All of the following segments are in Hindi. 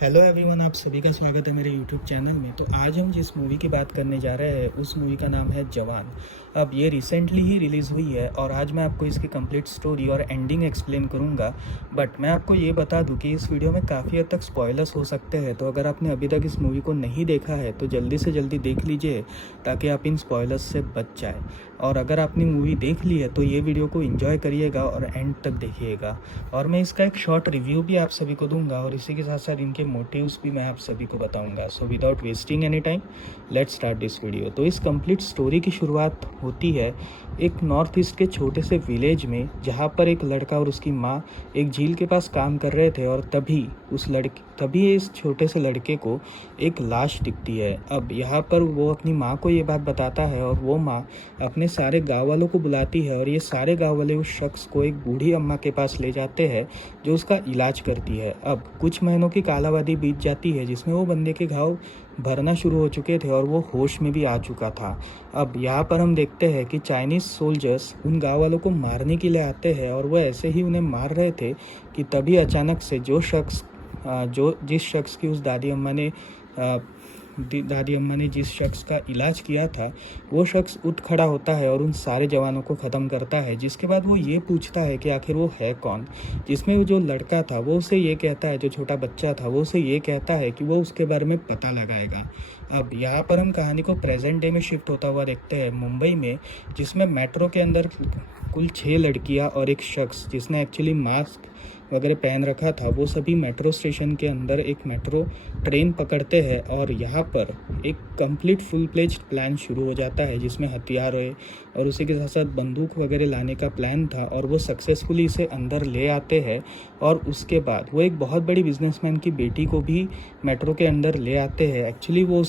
हेलो एवरीवन, आप सभी का स्वागत है मेरे यूट्यूब चैनल में। तो आज हम जिस मूवी की बात करने जा रहे हैं उस मूवी का नाम है जवान। अब ये रिसेंटली ही रिलीज़ हुई है और आज मैं आपको इसकी कंप्लीट स्टोरी और एंडिंग एक्सप्लेन करूंगा। बट मैं आपको ये बता दूं कि इस वीडियो में काफ़ी हद तक स्पॉयलर्स हो सकते हैं, तो अगर आपने अभी तक इस मूवी को नहीं देखा है तो जल्दी से जल्दी देख लीजिए ताकि आप इन स्पॉयलर्स से बच जाए। और अगर आपने मूवी देख ली है तो ये वीडियो को एंजॉय करिएगा और एंड तक देखिएगा। और मैं इसका एक शॉर्ट रिव्यू भी आप सभी को दूंगा और इसी के साथ साथ इनके मोटिव्स भी मैं आप सभी को बताऊंगा। So without wasting any time let's start this video. तो इस कंप्लीट स्टोरी की शुरुआत होती है एक नॉर्थ ईस्ट के छोटे से विलेज में, जहाँ पर एक लड़का और उसकी माँ एक झील के पास काम कर रहे थे और तभी इस छोटे से लड़के को एक लाश दिखती है। अब यहाँ पर वो अपनी माँ को ये बात बताता है और वो माँ अपने सारे गाँव वालों को बुलाती है और ये सारे गाँव वाले उस शख्स को एक बूढ़ी अम्मा के पास ले जाते हैं जो उसका इलाज करती है। अब कुछ महीनों की कालावधि बीत जाती है जिसमें वो बंदे के घाव भरना शुरू हो चुके थे और वो होश में भी आ चुका था। अब यहाँ पर हम देखते हैं कि चाइनीज़ सोल्जर्स उन गाँव वालों को मारने के लिए आते हैं और वो ऐसे ही उन्हें मार रहे थे कि तभी अचानक से जिस शख्स की उस दादी अम्मा ने जिस शख्स का इलाज किया था वो शख्स उठ खड़ा होता है और उन सारे जवानों को ख़त्म करता है। जिसके बाद वो ये पूछता है कि आखिर वो है कौन, जिसमें वो जो लड़का था वो उसे ये कहता है, जो छोटा बच्चा था वो उसे ये कहता है कि वो उसके बारे में पता लगाएगा। अब यहाँ पर हम कहानी को प्रेजेंट डे में शिफ्ट होता हुआ देखते हैं मुंबई में, जिसमें मेट्रो के अंदर कुल 6 लड़कियाँ और एक शख्स जिसने एक्चुअली मास्क वगैरह पहन रखा था, वो सभी मेट्रो स्टेशन के अंदर एक मेट्रो ट्रेन पकड़ते हैं और यहाँ पर एक कंप्लीट फुल प्लेज्ड प्लान शुरू हो जाता है जिसमें हथियार है और उसी के साथ साथ बंदूक वगैरह लाने का प्लान था और वो सक्सेसफुली इसे अंदर ले आते हैं। और उसके बाद वो एक बहुत बड़ी बिजनेसमैन की बेटी को भी मेट्रो के अंदर ले आते हैं। एक्चुअली वो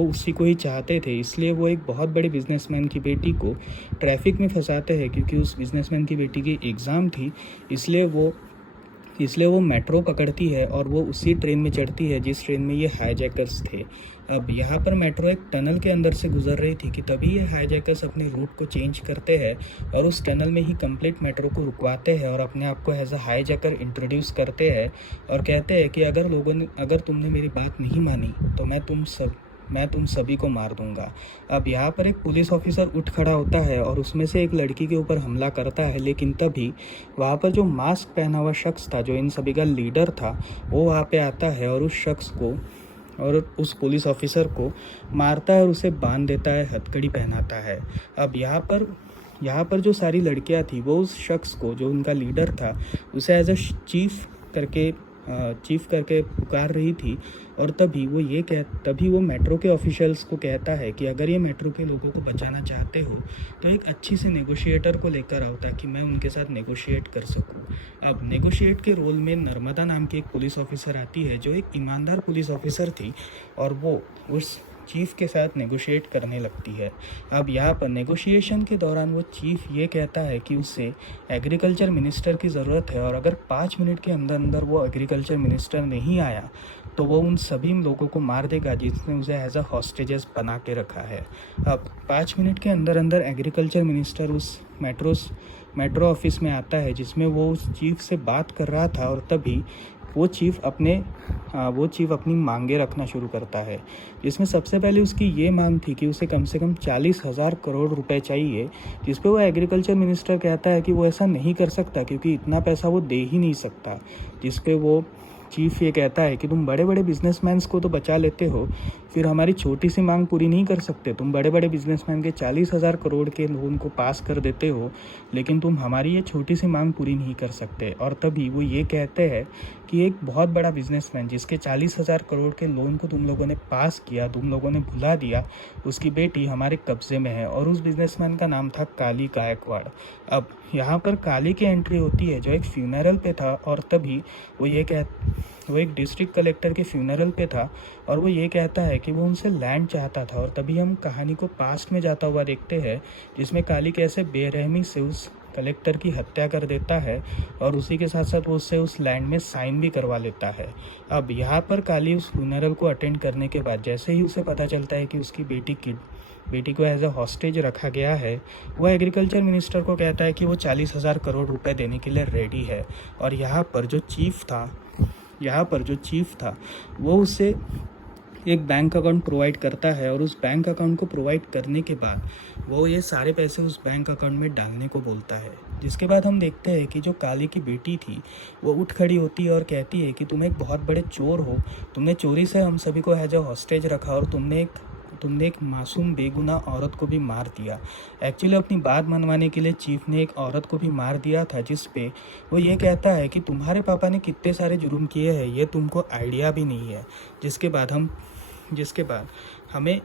उसी को ही चाहते थे, इसलिए वो एक बहुत बड़े बिजनेसमैन की बेटी को ट्रैफिक में फंसाते हैं क्योंकि उस बिजनेसमैन की बेटी की एग्ज़ाम थी। इसलिए वो मेट्रो पकड़ती है और वो उसी ट्रेन में चढ़ती है जिस ट्रेन में ये हाईजैकर्स थे। अब यहाँ पर मेट्रो एक टनल के अंदर से गुजर रही थी कि तभी ये हाईजैकर्स अपने रूट को चेंज करते हैं और उस टनल में ही कंप्लीट मेट्रो को रुकवाते हैं और अपने आप को एज अ हाईजैकर इंट्रोड्यूस करते हैं और कहते हैं कि अगर तुमने मेरी बात नहीं मानी तो मैं तुम सभी को मार दूंगा। अब यहाँ पर एक पुलिस ऑफिसर उठ खड़ा होता है और उसमें से एक लड़की के ऊपर हमला करता है, लेकिन तभी वहाँ पर जो मास्क पहना हुआ शख्स था, जो इन सभी का लीडर था, वो वहाँ पे आता है और उस पुलिस ऑफिसर को मारता है और उसे बांध देता है, हथकड़ी पहनाता है। अब यहाँ पर जो सारी लड़कियाँ थी वो उस शख्स को, जो उनका लीडर था, उसे एज अ चीफ करके पुकार रही थी। और तभी वो मेट्रो के ऑफिशियल्स को कहता है कि अगर ये मेट्रो के लोगों को बचाना चाहते हो तो एक अच्छी से नेगोशिएटर को लेकर आओ ताकि मैं उनके साथ नेगोशिएट कर सकूं। अब नेगोशिएट के रोल में नर्मदा नाम की एक पुलिस ऑफिसर आती है जो एक ईमानदार पुलिस ऑफिसर थी और वो उस चीफ के साथ नेगोशिएट करने लगती है। अब यहाँ पर नेगोशिएशन के दौरान वो चीफ ये कहता है कि उसे एग्रीकल्चर मिनिस्टर की ज़रूरत है और अगर 5 मिनट के अंदर अंदर वो एग्रीकल्चर मिनिस्टर नहीं आया तो वो उन सभी लोगों को मार देगा जिसने उसे एज अ हॉस्टेजेस बना के रखा है। अब 5 मिनट के अंदर अंदर एग्रीकल्चर मिनिस्टर उस मेट्रो ऑफिस में आता है जिसमें वो उस चीफ से बात कर रहा था और तभी वो चीफ अपनी मांगे रखना शुरू करता है, जिसमें सबसे पहले उसकी ये मांग थी कि उसे कम से कम 40,000 करोड़ रुपए चाहिए, जिस पे वो एग्रीकल्चर मिनिस्टर कहता है कि वो ऐसा नहीं कर सकता क्योंकि इतना पैसा वो दे ही नहीं सकता। जिस पे वो चीफ ये कहता है कि तुम बड़े बड़े बिजनेसमैन्स को तो बचा लेते हो, फिर हमारी छोटी सी मांग पूरी नहीं कर सकते। तुम बड़े बड़े बिजनेसमैन के 40,000 करोड़ के लोन को पास कर देते हो, लेकिन तुम हमारी ये छोटी सी मांग पूरी नहीं कर सकते। और तभी वो ये कहते हैं कि एक बहुत बड़ा बिजनेसमैन जिसके 40,000 करोड़ के लोन को तुम लोगों ने पास किया, तुम लोगों ने भुला दिया, उसकी बेटी हमारे कब्जे में है और उस बिजनेसमैन का नाम था काली गायकवाड़। अब यहाँ पर काली की एंट्री होती है जो एक फ्यूनरल पे था और तभी वो एक डिस्ट्रिक्ट कलेक्टर के फ्यूनरल पे था और वो ये कहता है कि वो उनसे लैंड चाहता था। और तभी हम कहानी को पास्ट में जाता हुआ देखते हैं जिसमें काली कैसे बेरहमी से उस कलेक्टर की हत्या कर देता है और उसी के साथ साथ वो उससे उस लैंड में साइन भी करवा लेता है। अब यहाँ पर काली उस फ्यूनरल को अटेंड करने के बाद जैसे ही उसे पता चलता है कि उसकी बेटी को एज अ हॉस्टेज रखा गया है, वो एग्रीकल्चर मिनिस्टर को कहता है कि वो 40,000 करोड़ रुपए देने के लिए रेडी है। और यहाँ पर जो चीफ था यहाँ पर जो चीफ था वो उसे एक बैंक अकाउंट प्रोवाइड करता है और उस बैंक अकाउंट को प्रोवाइड करने के बाद वो ये सारे पैसे उस बैंक अकाउंट में डालने को बोलता है। जिसके बाद हम देखते हैं कि जो काली की बेटी थी वो उठ खड़ी होती है और कहती है कि तुम एक बहुत बड़े चोर हो, तुमने चोरी से हम सभी को एज अ हॉस्टेज रखा और तुमने एक मासूम बेगुनाह औरत को भी मार दिया। एक्चुअली अपनी बात मनवाने के लिए चीफ ने एक औरत को भी मार दिया था, जिस पे वो ये कहता है कि तुम्हारे पापा ने कितने सारे जुर्म किए हैं ये तुमको आइडिया भी नहीं है। जिसके बाद हमें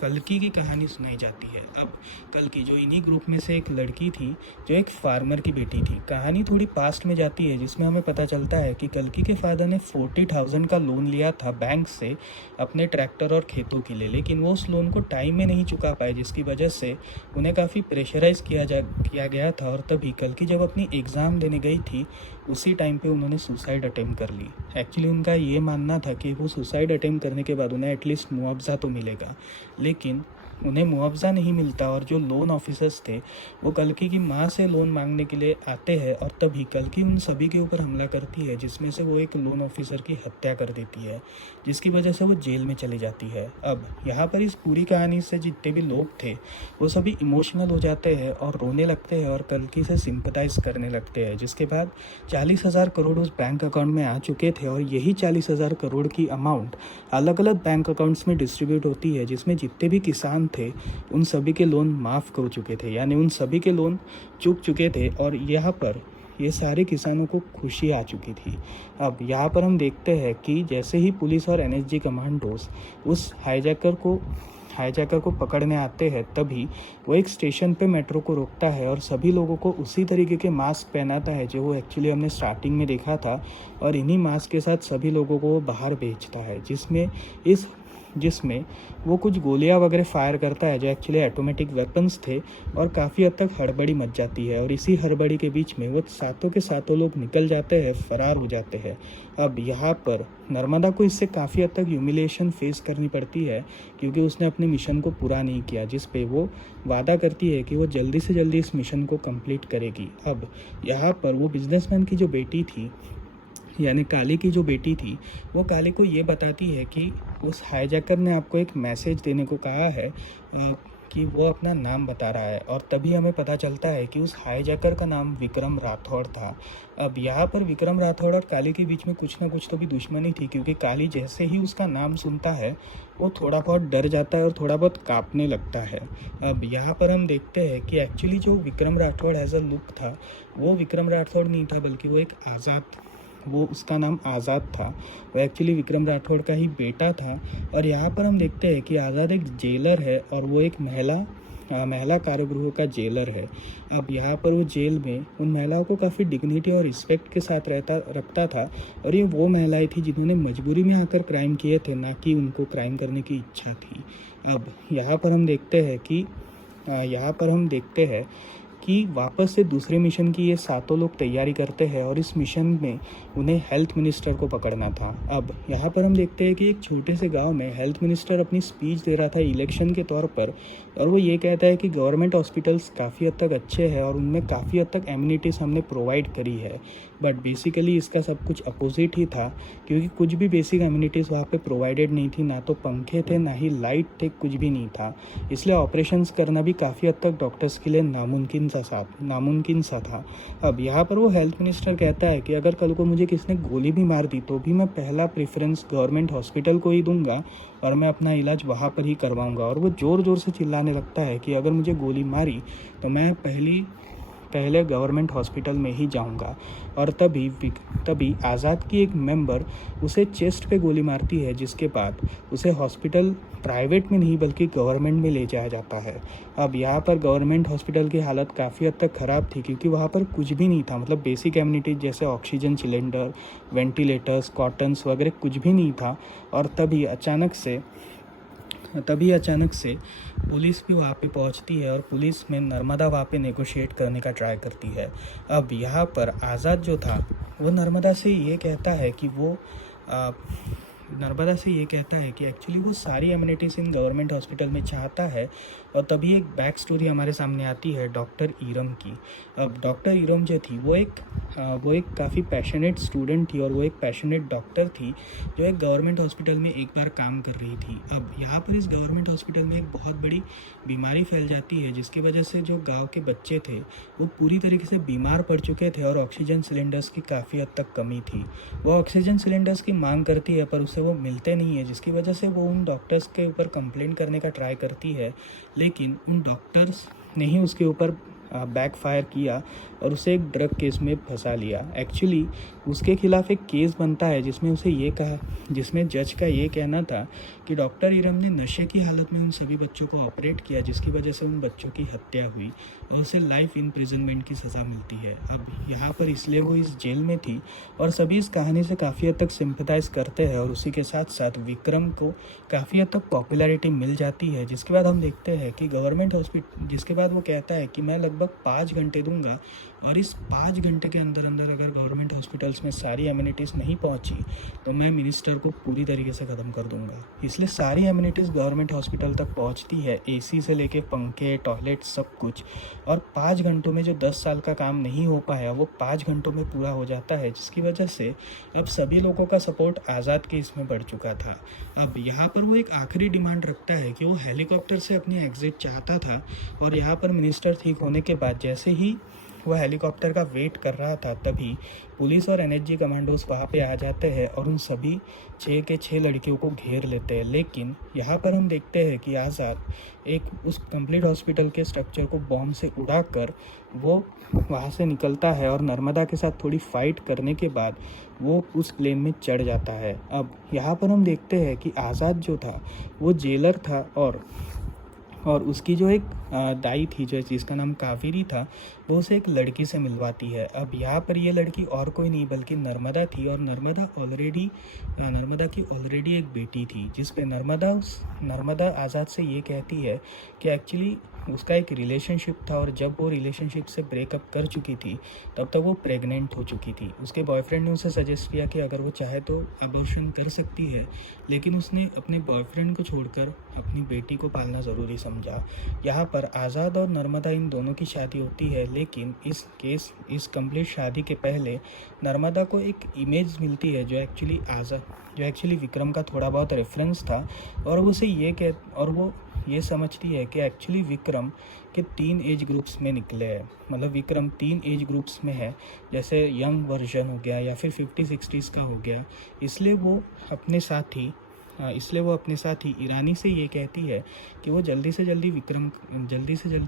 कल्कि की कहानी सुनाई जाती है। अब कल्कि जो इन्हीं ग्रुप में से एक लड़की थी जो एक फार्मर की बेटी थी। कहानी थोड़ी पास्ट में जाती है जिसमें हमें पता चलता है कि कल्कि के फादर ने 40,000 का लोन लिया था बैंक से अपने ट्रैक्टर और खेतों के लिए, लेकिन वो उस लोन को टाइम में नहीं चुका पाए, जिसकी वजह से उन्हें काफ़ी प्रेशराइज किया गया था। और तभी कल्कि जब अपनी एग्ज़ाम देने गई थी उसी टाइम पे उन्होंने सुसाइड अटेम्प्ट कर ली। एक्चुअली उनका ये मानना था कि वो सुसाइड अटेम्प्ट करने के बाद उन्हें एटलीस्ट मुआवजा तो मिलेगा, लेकिन उन्हें मुआवजा नहीं मिलता। और जो लोन ऑफिसर्स थे वो कल्कि की माँ से लोन मांगने के लिए आते हैं और तभी कल्कि उन सभी के ऊपर हमला करती है, जिसमें से वो एक लोन ऑफिसर की हत्या कर देती है, जिसकी वजह से वो जेल में चली जाती है। अब यहाँ पर इस पूरी कहानी से जितने भी लोग थे वो सभी इमोशनल हो जाते हैं और रोने लगते हैं और कल्कि से सिंपथाइज करने लगते हैं। जिसके बाद 40,000 करोड़ उस बैंक अकाउंट में आ चुके थे और यही 40,000 करोड़ की अमाउंट अलग अलग बैंक अकाउंट्स में डिस्ट्रीब्यूट होती है, जिसमें जितने भी किसान थे उन सभी के लोन माफ़ कर चुके थे, यानी उन सभी के लोन चुक चुके थे और यहाँ पर ये सारे किसानों को खुशी आ चुकी थी। अब यहाँ पर हम देखते हैं कि जैसे ही पुलिस और एनएसजी कमांडोज उस हाईजैकर को पकड़ने आते हैं तभी वो एक स्टेशन पे मेट्रो को रोकता है और सभी लोगों को उसी तरीके के मास्क पहनाता है जो वो एक्चुअली हमने स्टार्टिंग में देखा था, और इन्हीं मास्क के साथ सभी लोगों को वो बाहर भेजता है, जिसमें वो कुछ गोलियां वगैरह फायर करता है जो एक्चुअली ऑटोमेटिक वेपन्स थे, और काफ़ी हद तक हड़बड़ी मच जाती है। और इसी हड़बड़ी के बीच में वो सातों के सातों लोग निकल जाते हैं, फरार हो जाते हैं। अब यहाँ पर नर्मदा को इससे काफ़ी हद तक ह्यूमिलिएशन फेस करनी पड़ती है क्योंकि उसने अपने मिशन को पूरा नहीं किया, जिस पे वो वादा करती है कि वो जल्दी से जल्दी इस मिशन को कंप्लीट करेगी। अब यहाँ पर वो बिजनेसमैन की जो बेटी थी, यानी काली की जो बेटी थी, वो काली को ये बताती है कि उस हाईजैकर ने आपको एक मैसेज देने को कहा है कि वो अपना नाम बता रहा है। और तभी हमें पता चलता है कि उस हाईजैकर का नाम विक्रम राठौड़ था। अब यहाँ पर विक्रम राठौड़ और काली के बीच में कुछ ना कुछ तो भी दुश्मनी थी, क्योंकि काली जैसे ही उसका नाम सुनता है वो थोड़ा बहुत डर जाता है और थोड़ा बहुत कांपने लगता है। अब यहाँ पर हम देखते हैं कि एक्चुअली जो Vikram Rathore as a look था वो विक्रम राठौड़ नहीं था, बल्कि वो उसका नाम आज़ाद था। वो एक्चुअली विक्रम राठौड़ का ही बेटा था। और यहाँ पर हम देखते हैं कि आज़ाद एक जेलर है और वो एक महिला कारागृह का जेलर है। अब यहाँ पर वो जेल में उन महिलाओं को काफ़ी डिग्निटी और रिस्पेक्ट के साथ रखता था, और ये वो महिलाएं थी जिन्होंने मजबूरी में आकर क्राइम किए थे, ना कि उनको क्राइम करने की इच्छा थी। अब यहाँ पर हम देखते हैं कि वापस से दूसरे मिशन की ये सातों लोग तैयारी करते हैं और इस मिशन में उन्हें हेल्थ मिनिस्टर को पकड़ना था। अब यहाँ पर हम देखते हैं कि एक छोटे से गांव में हेल्थ मिनिस्टर अपनी स्पीच दे रहा था इलेक्शन के तौर पर, और वो ये कहता है कि गवर्नमेंट हॉस्पिटल्स काफ़ी हद तक अच्छे हैं और उनमें काफ़ी हद तक एम्यूनिटीज़ हमने प्रोवाइड करी है। बट बेसिकली इसका सब कुछ अपोजिट ही था, क्योंकि कुछ भी बेसिक एम्यूनिटीज़ वहाँ पे प्रोवाइडेड नहीं थी, ना तो पंखे थे ना ही लाइट थे, कुछ भी नहीं था। इसलिए ऑपरेशंस करना भी काफ़ी हद तक डॉक्टर्स के लिए नामुमकिन सा था। अब यहाँ पर वो हेल्थ मिनिस्टर कहता है कि अगर कल को मुझे किसी ने गोली भी मार दी तो भी मैं पहला प्रेफरेंस गवर्नमेंट हॉस्पिटल को ही दूंगा और मैं अपना इलाज वहाँ पर ही करवाऊँगा। और वो ज़ोर ज़ोर से चिल्लाने लगता है कि अगर मुझे गोली मारी तो मैं पहले गवर्नमेंट हॉस्पिटल में ही जाऊंगा। और तभी आज़ाद की एक मेंबर उसे चेस्ट पे गोली मारती है, जिसके बाद उसे हॉस्पिटल प्राइवेट में नहीं बल्कि गवर्नमेंट में ले जाया जाता है। अब यहाँ पर गवर्नमेंट हॉस्पिटल की हालत काफ़ी हद तक ख़राब थी, क्योंकि वहाँ पर कुछ भी नहीं था, मतलब बेसिक एम्यूनिटीज जैसे ऑक्सीजन सिलेंडर, वेंटिलेटर्स, कॉटन्स वगैरह कुछ भी नहीं था। और तभी अचानक से पुलिस भी वहाँ पे पहुँचती है और पुलिस में नर्मदा वहाँ पे नेगोशिएट करने का ट्राई करती है। अब यहाँ पर आज़ाद जो था वो नर्मदा से ये कहता है कि वो नर्मदा से ये कहता है कि एक्चुअली वो सारी एमिनिटीज़ इन गवर्नमेंट हॉस्पिटल में चाहता है। और तभी एक बैक स्टोरी हमारे सामने आती है डॉक्टर ईरम की। अब डॉक्टर ईरम जो थी वो एक काफ़ी पैशनेट स्टूडेंट थी और वो एक पैशनेट डॉक्टर थी जो एक गवर्नमेंट हॉस्पिटल में एक बार काम कर रही थी। अब यहाँ पर इस गवर्नमेंट हॉस्पिटल में एक बहुत बड़ी बीमारी फैल जाती है जिसकी वजह से जो गाँव के बच्चे थे वो पूरी तरीके से बीमार पड़ चुके थे और ऑक्सीजन सिलेंडर्स की काफ़ी हद तक कमी थी। वो ऑक्सीजन सिलेंडर्स की मांग करती है पर उसे वो मिलते नहीं है, जिसकी वजह से वो उन डॉक्टर्स के ऊपर कंप्लेंट करने का ट्राई करती है, लेकिन उन डॉक्टर्स ने ही उसके ऊपर बैकफायर किया और उसे एक ड्रग केस में फंसा लिया। एक्चुअली उसके खिलाफ एक केस बनता है जिसमें जज का ये कहना था कि डॉक्टर ईरम ने नशे की हालत में उन सभी बच्चों को ऑपरेट किया जिसकी वजह से उन बच्चों की हत्या हुई और उसे लाइफ इम्प्रिजनमेंट की सज़ा मिलती है। अब यहाँ पर इसलिए वो इस जेल में थी और सभी इस कहानी से काफ़ी हद तक सिंपथाइज़ करते हैं और उसी के साथ साथ विक्रम को काफ़ी हद तक पॉपुलैरिटी मिल जाती है। जिसके बाद हम देखते हैं कि गवर्नमेंट हॉस्पिटल, जिसके बाद वो कहता है कि मैं लगभग 5 घंटे दूंगा और इस 5 घंटे के अंदर अगर गवर्नमेंट हॉस्पिटल्स में सारी एमिनिटीज़ नहीं पहुंची तो मैं मिनिस्टर को पूरी तरीके से ख़त्म कर दूंगा। इसलिए सारी एमिनिटीज़ गवर्नमेंट हॉस्पिटल तक पहुंचती है, एसी से लेके पंखे, टॉयलेट, सब कुछ। और 5 घंटों में जो 10 साल का काम नहीं हो पाया वो 5 घंटों में पूरा हो जाता है, जिसकी वजह से अब सभी लोगों का सपोर्ट आज़ाद के इसमें बढ़ चुका था। अब यहाँ पर वो एक आखिरी डिमांड रखता है कि वो हेलीकॉप्टर से अपनी एग्ज़िट चाहता था और यहाँ पर मिनिस्टर ठीक होने के बाद जैसे ही वह हेलीकॉप्टर का वेट कर रहा था तभी पुलिस और एनएसजी कमांडोज वहाँ पे आ जाते हैं और उन सभी 6 के 6 लड़कियों को घेर लेते हैं। लेकिन यहाँ पर हम देखते हैं कि आज़ाद एक उस कंप्लीट हॉस्पिटल के स्ट्रक्चर को बॉम्ब से उड़ाकर वो वहाँ से निकलता है और नर्मदा के साथ थोड़ी फाइट करने के बाद वो उस प्लेन में चढ़ जाता है। अब यहाँ पर हम देखते हैं कि आज़ाद जो था वो जेलर था और उसकी जो एक दाई थी जिसका नाम कावेरी था वो उसे एक लड़की से मिलवाती है। अब यहाँ पर ये लड़की और कोई नहीं बल्कि नर्मदा थी और नर्मदा की ऑलरेडी एक बेटी थी, जिस पे नर्मदा आज़ाद से ये कहती है कि एक्चुअली उसका एक रिलेशनशिप था और जब वो रिलेशनशिप से ब्रेकअप कर चुकी थी तब तक वो प्रेग्नेंट हो चुकी थी। उसके बॉयफ्रेंड ने उसे सजेस्ट किया कि अगर वो चाहे तो अबॉर्शन कर सकती है, लेकिन उसने अपने बॉयफ्रेंड को छोड़कर अपनी बेटी को पालना ज़रूरी समझा। यहाँ पर आज़ाद और नर्मदा इन दोनों की शादी होती है, लेकिन इस कंप्लीट शादी के पहले नर्मदा को एक इमेज मिलती है जो एक्चुअली विक्रम का थोड़ा बहुत रेफरेंस था और वो ये समझती है कि एक्चुअली विक्रम के 3 एज ग्रुप्स में निकले हैं। मतलब विक्रम 3 एज ग्रुप्स में है, जैसे यंग वर्जन हो गया या फिर 50-60s का हो गया। इसलिए वो अपने साथी ईरानी से ये कहती है कि वो जल्दी से जल्दी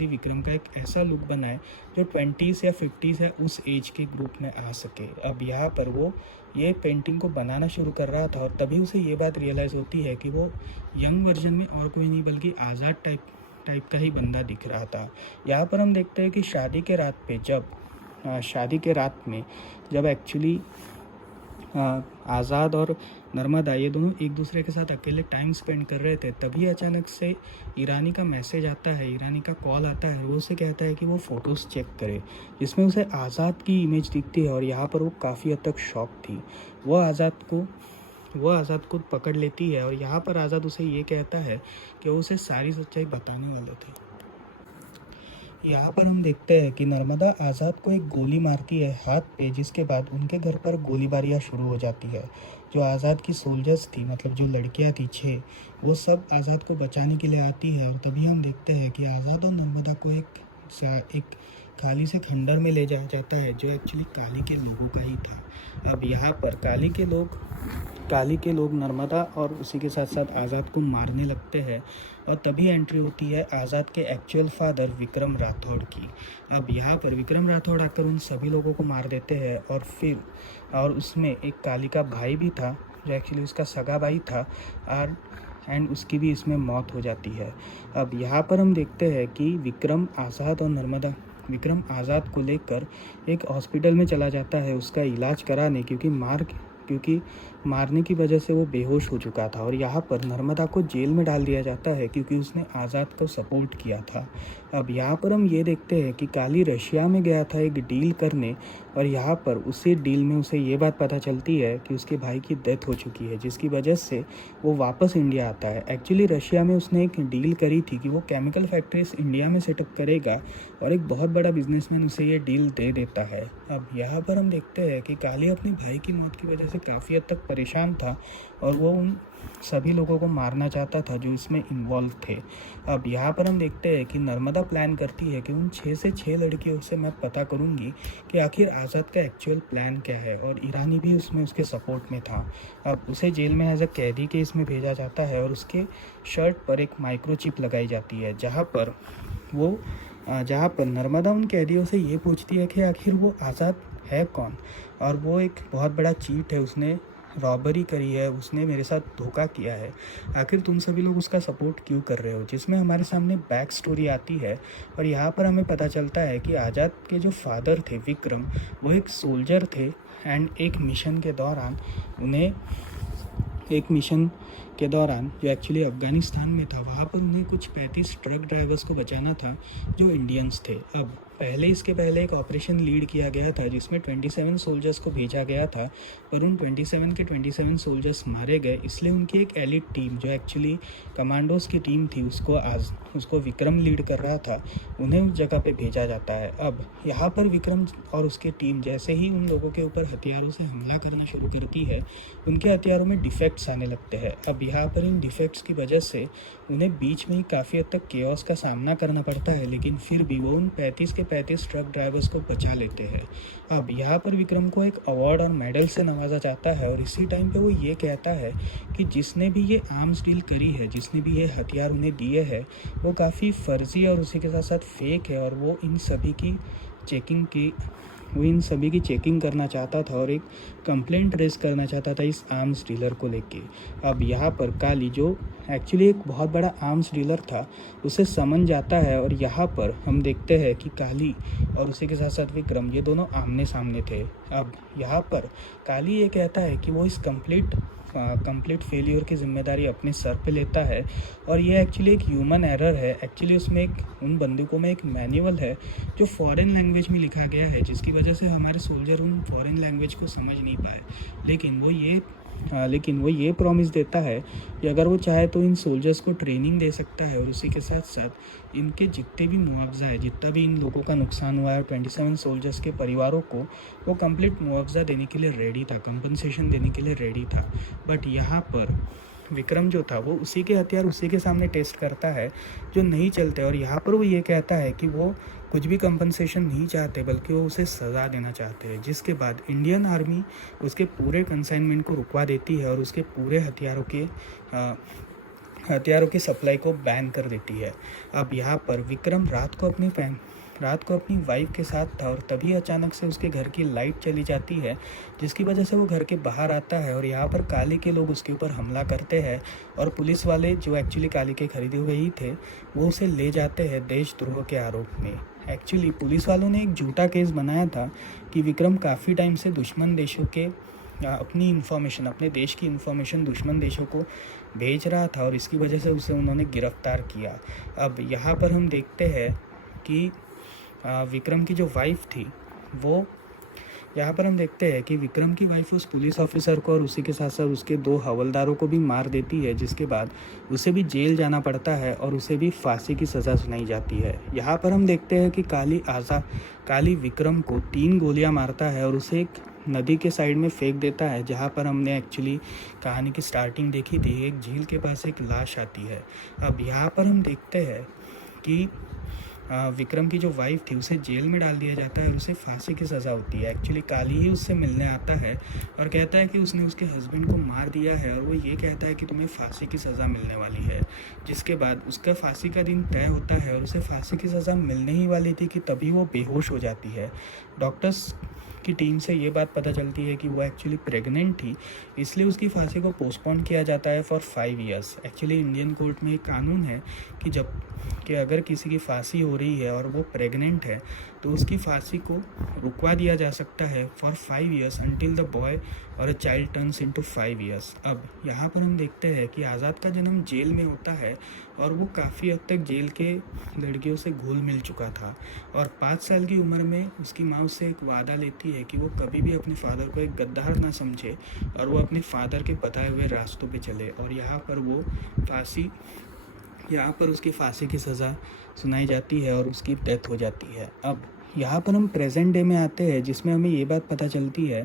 विक्रम का एक ऐसा लुक बनाए जो 20s या 50s है उस एज के ग्रुप में आ सके। अब यहाँ पर वो ये पेंटिंग को बनाना शुरू कर रहा था और तभी उसे ये बात रियलाइज़ होती है कि वो यंग वर्जन में और कोई नहीं बल्कि आज़ाद टाइप का ही बंदा दिख रहा था। यहाँ पर हम देखते हैं कि शादी के रात में जब एक्चुअली आज़ाद और नर्मदा ये दोनों एक दूसरे के साथ अकेले टाइम स्पेंड कर रहे थे, तभी अचानक से ईरानी का मैसेज आता है, ईरानी का कॉल आता है। वो उसे कहता है कि वो फ़ोटोज़ चेक करे जिसमें उसे आज़ाद की इमेज दिखती है और यहाँ पर वो काफ़ी हद तक शॉक थी। वो आज़ाद को पकड़ लेती है और यहाँ पर आज़ाद उसे ये कहता है कि वो उसे सारी सच्चाई बताने वाला था। यहाँ पर हम देखते हैं कि नर्मदा आज़ाद को एक गोली मारती है हाथ पे, जिसके बाद उनके घर पर गोलीबारियाँ शुरू हो जाती है। जो आज़ाद की सोल्जर्स थी, मतलब जो लड़कियाँ थी 6, वो सब आज़ाद को बचाने के लिए आती है और तभी हम देखते हैं कि आज़ाद और नर्मदा को एक काली से खंडर में ले जाया जाता है जो एक्चुअली काली के लोगों का ही था। अब यहाँ पर काली के लोग नर्मदा और उसी के साथ साथ आज़ाद को मारने लगते हैं और तभी एंट्री होती है आज़ाद के एक्चुअल फादर विक्रम राठौड़ की। अब यहाँ पर विक्रम राठौड़ आकर उन सभी लोगों को मार देते हैं और उसमें एक काली का भाई भी था जो एक्चुअली उसका सगा भाई था एंड उसकी भी इसमें मौत हो जाती है। अब यहाँ पर हम देखते हैं कि विक्रम आज़ाद को लेकर एक हॉस्पिटल में चला जाता है उसका इलाज कराने, क्योंकि मारने की वजह से वो बेहोश हो चुका था और यहाँ पर नर्मदा को जेल में डाल दिया जाता है क्योंकि उसने आज़ाद को सपोर्ट किया था। अब यहाँ पर हम ये देखते हैं कि काली रशिया में गया था एक डील करने और यहाँ पर उसी डील में उसे ये बात पता चलती है कि उसके भाई की डेथ हो चुकी है, जिसकी वजह से वो वापस इंडिया आता है। एक्चुअली रशिया में उसने एक डील करी थी कि वो केमिकल फैक्ट्रीज इंडिया में सेटअप करेगा और एक बहुत बड़ा बिजनेसमैन उसे ये डील दे देता है। अब यहाँ पर हम देखते हैं कि काली अपने भाई की मौत की वजह से काफ़ी हद तक परेशान था और वो उन सभी लोगों को मारना चाहता था जो इसमें इन्वॉल्व थे। अब यहाँ पर हम देखते हैं कि नर्मदा प्लान करती है कि उन 6 से 6 लड़कियों से मैं पता करूँगी कि आखिर आज़ाद का एक्चुअल प्लान क्या है, और ईरानी भी उसमें उसके सपोर्ट में था। अब उसे जेल में एज अ कैदी के इसमें भेजा जाता है और उसके शर्ट पर एक माइक्रोचिप लगाई जाती है जहाँ पर नर्मदा उन कैदियों से ये पूछती है कि आखिर वो आज़ाद है कौन, और वो एक बहुत बड़ा चीट है, उसने रॉबरी करी है, उसने मेरे साथ धोखा किया है, आखिर तुम सभी लोग उसका सपोर्ट क्यों कर रहे हो। जिसमें हमारे सामने बैक स्टोरी आती है और यहाँ पर हमें पता चलता है कि आज़ाद के जो फादर थे विक्रम, वो एक सोल्जर थे एंड एक मिशन के दौरान जो एक्चुअली अफ़गानिस्तान में था, वहाँ पर उन्हें कुछ 35 ट्रक ड्राइवर्स को बचाना था जो इंडियंस थे। अब इसके पहले एक ऑपरेशन लीड किया गया था जिसमें 27 सोल्जर्स को भेजा गया था, पर उन 27 के 27 सोल्जर्स मारे गए, इसलिए उनकी एक एलिट टीम जो एक्चुअली कमांडोज की टीम थी उसको विक्रम लीड कर रहा था, उन्हें उस जगह पे भेजा जाता है। अब यहाँ पर विक्रम और उसकी टीम जैसे ही उन लोगों के ऊपर हथियारों से हमला करना शुरू करती है, उनके हथियारों में डिफेक्ट्स आने लगते हैं। अब यहाँ पर इन डिफेक्ट्स की वजह से उन्हें बीच में ही काफ़ी हद तक केओस का सामना करना पड़ता है, लेकिन फिर भी वो उन 35 के 35 ट्रक ड्राइवर्स को बचा लेते हैं। अब यहाँ पर विक्रम को एक अवार्ड और मेडल से नवाजा जाता है और इसी टाइम पे वो ये कहता है कि जिसने भी ये आर्म्स डील करी है, जिसने भी ये हथियार उन्हें दिए हैं, वो काफ़ी फर्जी और उसी के साथ साथ फेक है, और वो इन सभी की चेकिंग करना चाहता था और एक कंप्लेंट रेज करना चाहता था इस आर्म्स डीलर को लेके। अब यहाँ पर काली, जो एक्चुअली एक बहुत बड़ा आर्म्स डीलर था, उसे समन जाता है और यहाँ पर हम देखते हैं कि काली और उसी के साथ साथ विक्रम, ये दोनों आमने सामने थे। अब यहाँ पर काली ये कहता है कि वो इस कंप्लीट फेलियर की जिम्मेदारी अपने सर पे लेता है और ये एक्चुअली एक ह्यूमन एरर है। एक्चुअली उसमें उन बंदूकों में एक मैनुअल है जो फॉरेन लैंग्वेज में लिखा गया है, जिसकी वजह से हमारे सोल्जर उन फॉरेन लैंग्वेज को समझ नहीं पाए, लेकिन वो ये प्रॉमिस देता है कि अगर वो चाहे तो इन सोल्जर्स को ट्रेनिंग दे सकता है और उसी के साथ साथ इनके जितने भी मुआवजा है, जितना भी इन लोगों का नुकसान हुआ है 27 सोल्जर्स के परिवारों को, वो कंप्लीट मुआवजा देने के लिए रेडी था, कंपनसेशन देने के लिए रेडी था। बट यहाँ पर विक्रम जो था वो उसी के हथियार उसी के सामने टेस्ट करता है जो नहीं चलते, और यहाँ पर वो ये कहता है कि वो कुछ भी कंपनसेशन नहीं चाहते बल्कि वो उसे सज़ा देना चाहते हैं, जिसके बाद इंडियन आर्मी उसके पूरे कंसाइनमेंट को रुकवा देती है और उसके पूरे हथियारों की सप्लाई को बैन कर देती है। अब यहाँ पर विक्रम रात को अपनी वाइफ के साथ था और तभी अचानक से उसके घर की लाइट चली जाती है, जिसकी वजह से वो घर के बाहर आता है और यहाँ पर काली के लोग उसके ऊपर हमला करते हैं और पुलिस वाले, जो एक्चुअली काली के खरीदे हुए ही थे, वो उसे ले जाते हैं देशद्रोह के आरोप में। एक्चुअली पुलिस वालों ने एक झूठा केस बनाया था कि विक्रम काफ़ी टाइम से दुश्मन देशों के अपने देश की इन्फॉर्मेशन दुश्मन देशों को भेज रहा था और इसकी वजह से उन्होंने गिरफ्तार किया। अब यहाँ पर हम देखते हैं कि विक्रम की जो वाइफ थी विक्रम की वाइफ उस पुलिस ऑफिसर को और उसी के साथ साथ उसके 2 हवलदारों को भी मार देती है, जिसके बाद उसे भी जेल जाना पड़ता है और उसे भी फांसी की सज़ा सुनाई जाती है। यहाँ पर हम देखते हैं कि काली विक्रम को 3 गोलियां मारता है और उसे एक नदी के साइड में फेंक देता है, जहाँ पर हमने एक्चुअली कहानी की स्टार्टिंग देखी थी, एक झील के पास एक लाश आती है। अब यहाँ पर हम देखते हैं कि विक्रम की जो वाइफ थी उसे जेल में डाल दिया जाता है और उसे फांसी की सज़ा होती है। एक्चुअली काली ही उससे मिलने आता है और कहता है कि उसने उसके हस्बैंड को मार दिया है और वो ये कहता है कि तुम्हें फांसी की सज़ा मिलने वाली है, जिसके बाद उसका फांसी का दिन तय होता है और उसे फांसी की सज़ा मिलने ही वाली थी कि तभी वो बेहोश हो जाती है। डॉक्टर्स की टीम से ये बात पता चलती है कि वो एक्चुअली प्रेग्नेंट थी, इसलिए उसकी फांसी को पोस्टपोन किया जाता है for 5 years. Actually Indian court में एक कानून है कि अगर किसी की फांसी हो रही है और वो प्रेग्नेंट है तो उसकी फांसी को रुकवा दिया जा सकता है for 5 years until the boy और a child turns into 5 years. अब यहाँ पर हम देखते हैं कि आज़ाद का जन्म जेल में होता है और वो काफ़ी हद तक जेल के लड़कियों से घुल मिल चुका था, और 5 साल की उम्र में उसकी माँ उससे एक वादा लेती है कि वो कभी भी अपने फादर को एक गद्दार ना समझे और वो अपने फादर के बताए हुए रास्तों पे चले। और यहाँ पर उसकी फांसी की सज़ा सुनाई जाती है और उसकी डेथ हो जाती है। अब यहाँ पर हम प्रेजेंट डे में आते हैं, जिसमें हमें ये बात पता चलती है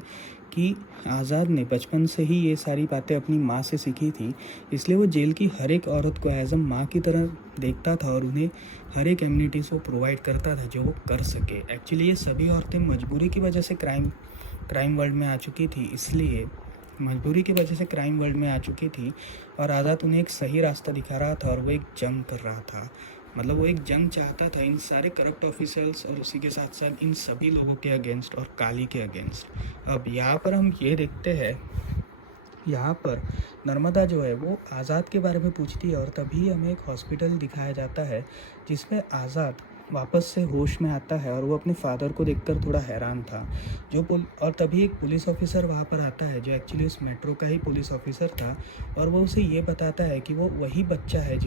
कि आज़ाद ने बचपन से ही ये सारी बातें अपनी माँ से सीखी थी, इसलिए वो जेल की हर एक औरत को एज अ माँ की तरह देखता था और उन्हें हर एक एम्यूनिटीज़ वो प्रोवाइड करता था जो वो कर सके। एक्चुअली ये सभी औरतें मजबूरी की वजह से क्राइम वर्ल्ड में आ चुकी थी, इसलिए मजबूरी की वजह से क्राइम वर्ल्ड में आ चुकी थी और आज़ाद उन्हें एक सही रास्ता दिखा रहा था और वो एक जंग कर रहा था। मतलब वो एक जंग चाहता था इन सारे करप्ट ऑफिसर्स और उसी के साथ साथ इन सभी लोगों के अगेंस्ट और काली के अगेंस्ट। अब यहाँ पर हम ये देखते हैं, यहाँ पर नर्मदा जो है वो आज़ाद के बारे में पूछती है और तभी हमें एक हॉस्पिटल दिखाया जाता है जिसमें आज़ाद वापस से होश में आता है और वो अपने फादर को देखकर थोड़ा हैरान था। और तभी एक पुलिस ऑफिसर वहाँ पर आता है जो एक्चुअली उस मेट्रो का ही पुलिस ऑफिसर था, और वो उसे ये बताता है कि वो वही बच्चा है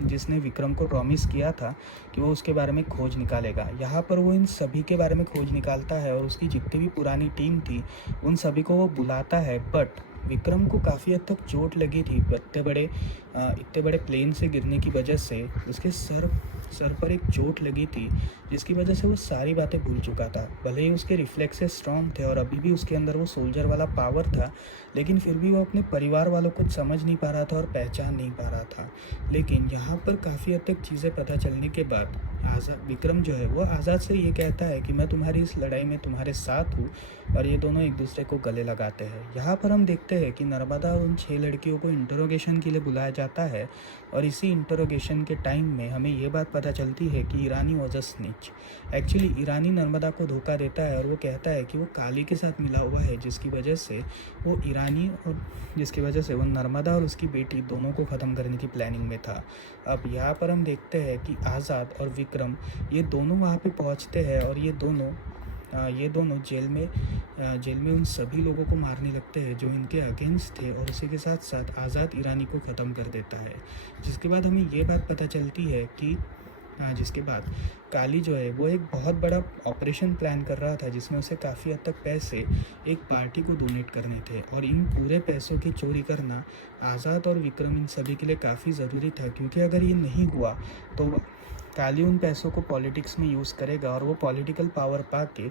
जिसने विक्रम को प्रॉमिस किया था कि वो उसके बारे में खोज निकालेगा। यहाँ पर वो इन सभी के बारे में खोज निकालता है और उसकी जितनी भी पुरानी टीम थी उन सभी को वो बुलाता है। बट विक्रम को काफ़ी हद तक चोट लगी थी इतने बड़े प्लेन से गिरने की वजह से। उसके सर पर एक चोट लगी थी जिसकी वजह से वो सारी बातें भूल चुका था। भले ही उसके रिफ्लेक्सेस स्ट्रॉन्ग थे और अभी भी उसके अंदर वो सोल्जर वाला पावर था, लेकिन फिर भी वो अपने परिवार वालों को समझ नहीं पा रहा था और पहचान नहीं पा रहा था। लेकिन यहाँ पर काफ़ी हद तक चीज़ें पता चलने के बाद विक्रम जो है वो आज़ाद से ये कहता है कि मैं तुम्हारी इस लड़ाई में तुम्हारे साथ हूँ, और ये दोनों एक दूसरे को गले लगाते हैं। यहाँ पर हम देखते हैं कि नर्मदा और उन 6 लड़कियों को इंटरोगेशन के लिए बुलाया जाता है, और इसी इंटरोगेशन के टाइम में हमें ये बात पता चलती है कि ईरानी वॉज अ स्निच। एक्चुअली ईरानी नर्मदा को धोखा देता है और वो कहता है कि वो काली के साथ मिला हुआ है, जिसकी वजह से वो नर्मदा और उसकी बेटी दोनों को ख़त्म करने की प्लानिंग में था। अब यहाँ पर हम देखते हैं कि आज़ाद और विक्रम ये दोनों वहाँ पे पहुँचते हैं और ये दोनों जेल में उन सभी लोगों को मारने लगते हैं जो इनके अगेंस्ट थे, और उसी के साथ साथ आज़ाद ईरानी को ख़त्म कर देता है। जिसके बाद हमें ये बात पता चलती है कि जिसके बाद काली जो है वो एक बहुत बड़ा ऑपरेशन प्लान कर रहा था जिसमें उसे काफ़ी हद तक पैसे एक पार्टी को डोनेट करने थे, और इन पूरे पैसों की चोरी करना आज़ाद और विक्रम इन सभी के लिए काफ़ी ज़रूरी था, क्योंकि अगर ये नहीं हुआ तो काली उन पैसों को पॉलिटिक्स में यूज़ करेगा और वो पॉलिटिकल पावर पाके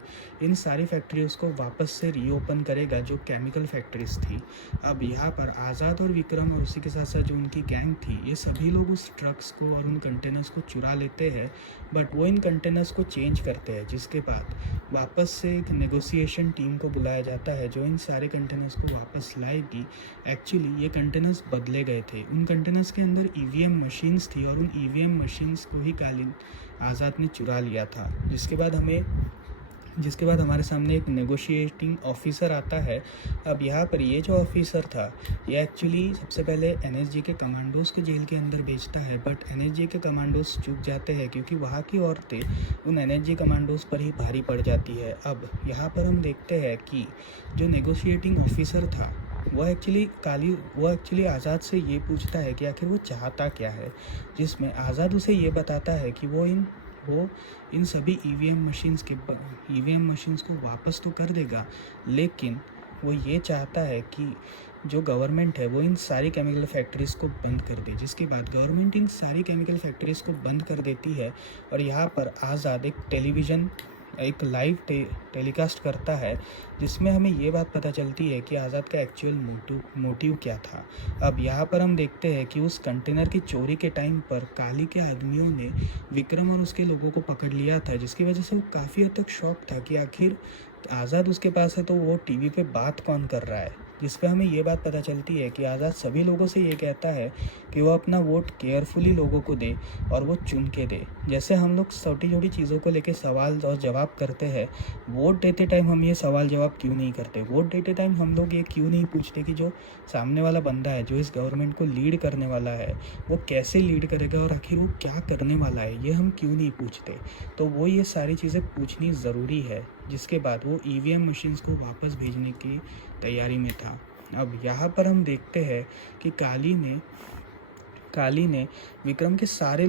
इन सारी फैक्ट्रीज़ को वापस से रीओपन करेगा जो केमिकल फैक्ट्रीज़ थी। अब यहाँ पर आज़ाद और विक्रम और उसी के साथ साथ जो उनकी गैंग थी, ये सभी लोग उस ट्रक्स को और उन कंटेनर्स को चुरा लेते हैं, बट वो इन कंटेनर्स को चेंज करते हैं। जिसके बाद वापस से एक नेगोशिएशन टीम को बुलाया जाता है जो इन सारे कंटेनर्स को वापस लाएगी। एक्चुअली ये कंटेनर्स बदले गए थे, उन कंटेनर्स के अंदर ईवीएम मशीन्स थी और उन ईवीएम मशीन्स को ही आज़ाद ने चुरा लिया था। जिसके बाद हमारे सामने एक नेगोशिएटिंग ऑफिसर आता है। अब यहाँ पर ये जो ऑफिसर था ये एक्चुअली सबसे पहले एनएसजी के कमांडोज़ को जेल के अंदर भेजता है, बट एनएसजी के कमांडोज़ चूक जाते हैं क्योंकि वहाँ की औरतें उन एनएसजी कमांडोज़ पर ही भारी पड़ जाती है। अब यहाँ पर हम देखते हैं कि जो नेगोशिएटिंग ऑफिसर था वो एक्चुअली आज़ाद से ये पूछता है कि आखिर वो चाहता क्या है, जिसमें आज़ाद उसे ये बताता है कि वो इन सभी ईवीएम मशीन्स को वापस तो कर देगा, लेकिन वो ये चाहता है कि जो गवर्नमेंट है वो इन सारी केमिकल फैक्ट्रीज़ को बंद कर दे। जिसके बाद गवर्नमेंट इन सारी केमिकल फैक्ट्रीज़ को बंद कर देती है, और यहाँ पर आज़ाद एक लाइव टेलीकास्ट करता है जिसमें हमें ये बात पता चलती है कि आज़ाद का एक्चुअल मोटिव क्या था। अब यहाँ पर हम देखते हैं कि उस कंटेनर की चोरी के टाइम पर काली के आदमियों ने विक्रम और उसके लोगों को पकड़ लिया था, जिसकी वजह से वो काफ़ी हद तक शॉक था कि आखिर आज़ाद उसके पास है तो वो टीवी पे बात कौन कर रहा है। जिस पर हमें ये बात पता चलती है कि आज़ाद सभी लोगों से ये कहता है कि वो अपना वोट केयरफुली लोगों को दे और वो चुन के दे। जैसे हम लोग छोटी छोटी चीज़ों को लेके सवाल और जवाब करते हैं, वोट देते टाइम हम ये सवाल जवाब क्यों नहीं करते? वोट देते टाइम हम लोग ये क्यों नहीं पूछते कि जो सामने वाला बंदा है, जो इस गवर्नमेंट को लीड करने वाला है, वो कैसे लीड करेगा और आखिर वो क्या करने वाला है, ये हम क्यों नहीं पूछते? तो वो ये सारी चीज़ें पूछनी ज़रूरी है। जिसके बाद वो ईवीएम मशीन्स को वापस भेजने की तैयारी में था। अब यहाँ पर हम देखते हैं कि काली ने विक्रम के सारे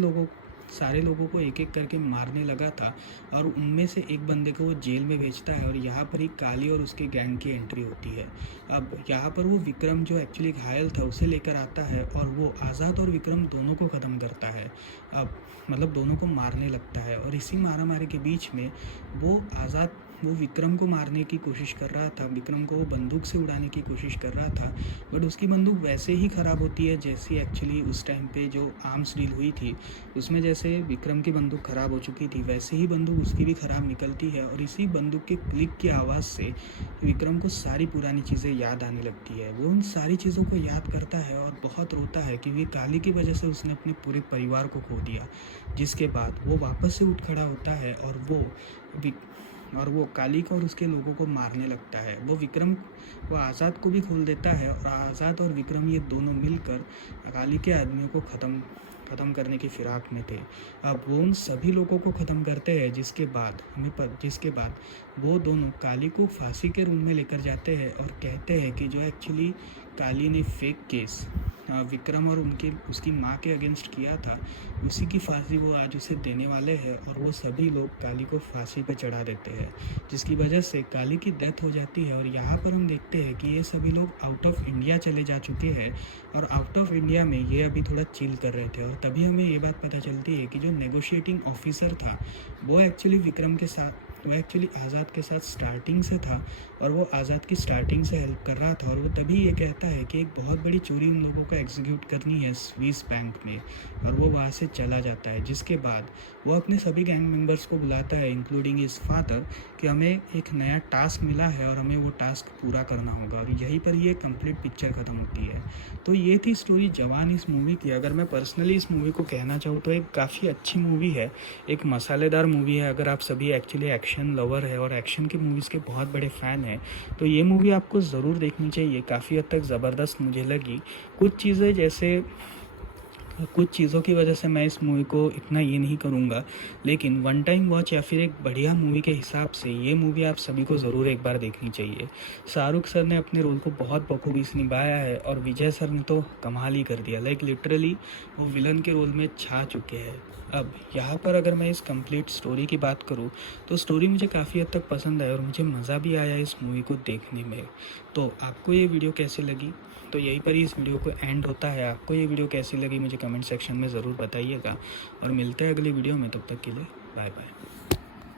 लोगों को एक एक करके मारने लगा था और उनमें से एक बंदे को वो जेल में भेजता है और यहाँ पर ही काली और उसके गैंग की एंट्री होती है। अब यहाँ पर वो विक्रम जो एक्चुअली घायल था उसे लेकर आता है और वो आज़ाद और विक्रम दोनों को ख़त्म करता है। अब मतलब दोनों को मारने लगता है और इसी मारामारी के बीच में वो विक्रम को मारने की कोशिश कर रहा था, विक्रम को वो बंदूक से उड़ाने की कोशिश कर रहा था, बट उसकी बंदूक वैसे ही ख़राब होती है जैसी एक्चुअली उस टाइम पे जो आर्म्स डील हुई थी उसमें जैसे विक्रम की बंदूक ख़राब हो चुकी थी वैसे ही बंदूक उसकी भी ख़राब निकलती है और इसी बंदूक के क्लिक की आवाज़ से विक्रम को सारी पुरानी चीज़ें याद आने लगती है। वो उन सारी चीज़ों को याद करता है और बहुत रोता है कि वे काली की वजह से उसने अपने पूरे परिवार को खो दिया। जिसके बाद वो वापस से उठ खड़ा होता है और वो काली को और उसके लोगों को मारने लगता है। वो आज़ाद को भी खोल देता है और आज़ाद और विक्रम ये दोनों मिलकर काली के आदमियों को ख़त्म करने की फिराक में थे। अब वो उन सभी लोगों को ख़त्म करते हैं जिसके बाद वो दोनों काली को फांसी के रूम में लेकर जाते हैं और कहते हैं कि जो एक्चुअली काली ने फेक केस विक्रम और उसकी माँ के अगेंस्ट किया था उसी की फांसी वो आज उसे देने वाले हैं और वो सभी लोग काली को फांसी पे चढ़ा देते हैं जिसकी वजह से काली की डेथ हो जाती है। और यहाँ पर हम देखते हैं कि ये सभी लोग आउट ऑफ इंडिया चले जा चुके हैं और आउट ऑफ इंडिया में ये अभी थोड़ा चिल कर रहे थे और तभी हमें ये बात पता चलती है कि जो नेगोशिएटिंग ऑफिसर था वो एक्चुअली आज़ाद के साथ स्टार्टिंग से था और वो आज़ाद की स्टार्टिंग से हेल्प कर रहा था और वो तभी ये कहता है कि एक बहुत बड़ी चोरी उन लोगों को एग्जीक्यूट करनी है स्विस बैंक में और वो वहाँ से चला जाता है। जिसके बाद वो अपने सभी गैंग मेंबर्स को बुलाता है इंक्लूडिंग हिज फादर कि हमें एक नया टास्क मिला है और हमें वो टास्क पूरा करना होगा और यहीं पर ये कंप्लीट पिक्चर ख़त्म होती है। तो ये थी स्टोरी जवान इस मूवी की। अगर मैं पर्सनली इस मूवी को कहना चाहूँ तो एक काफ़ी अच्छी मूवी है, एक मसालेदार मूवी है। अगर आप सभी एक्चुअली एक्शन लवर है और एक्शन की मूवीज़ के बहुत बड़े फ़ैन हैं तो ये मूवी आपको ज़रूर देखनी चाहिए। काफ़ी हद तक ज़बरदस्त मुझे लगी। कुछ चीज़ों की वजह से मैं इस मूवी को इतना ये नहीं करूँगा, लेकिन वन टाइम वॉच या फिर एक बढ़िया मूवी के हिसाब से ये मूवी आप सभी को ज़रूर एक बार देखनी चाहिए। शाहरुख सर ने अपने रोल को बहुत बखूबी से निभाया है और विजय सर ने तो कमाल ही कर दिया। लिटरली वो विलन के रोल में छा चुके हैं। अब यहाँ पर अगर मैं इस कंप्लीट स्टोरी की बात करूँ तो स्टोरी मुझे काफ़ी हद तक पसंद आई और मुझे मज़ा भी आया इस मूवी को देखने में। तो आपको ये वीडियो कैसी लगी? तो यहीं पर ही इस वीडियो को एंड होता है। आपको ये वीडियो कैसी लगी मुझे कमेंट सेक्शन में ज़रूर बताइएगा और मिलते हैं अगली वीडियो में। तब तक के लिए बाय बाय।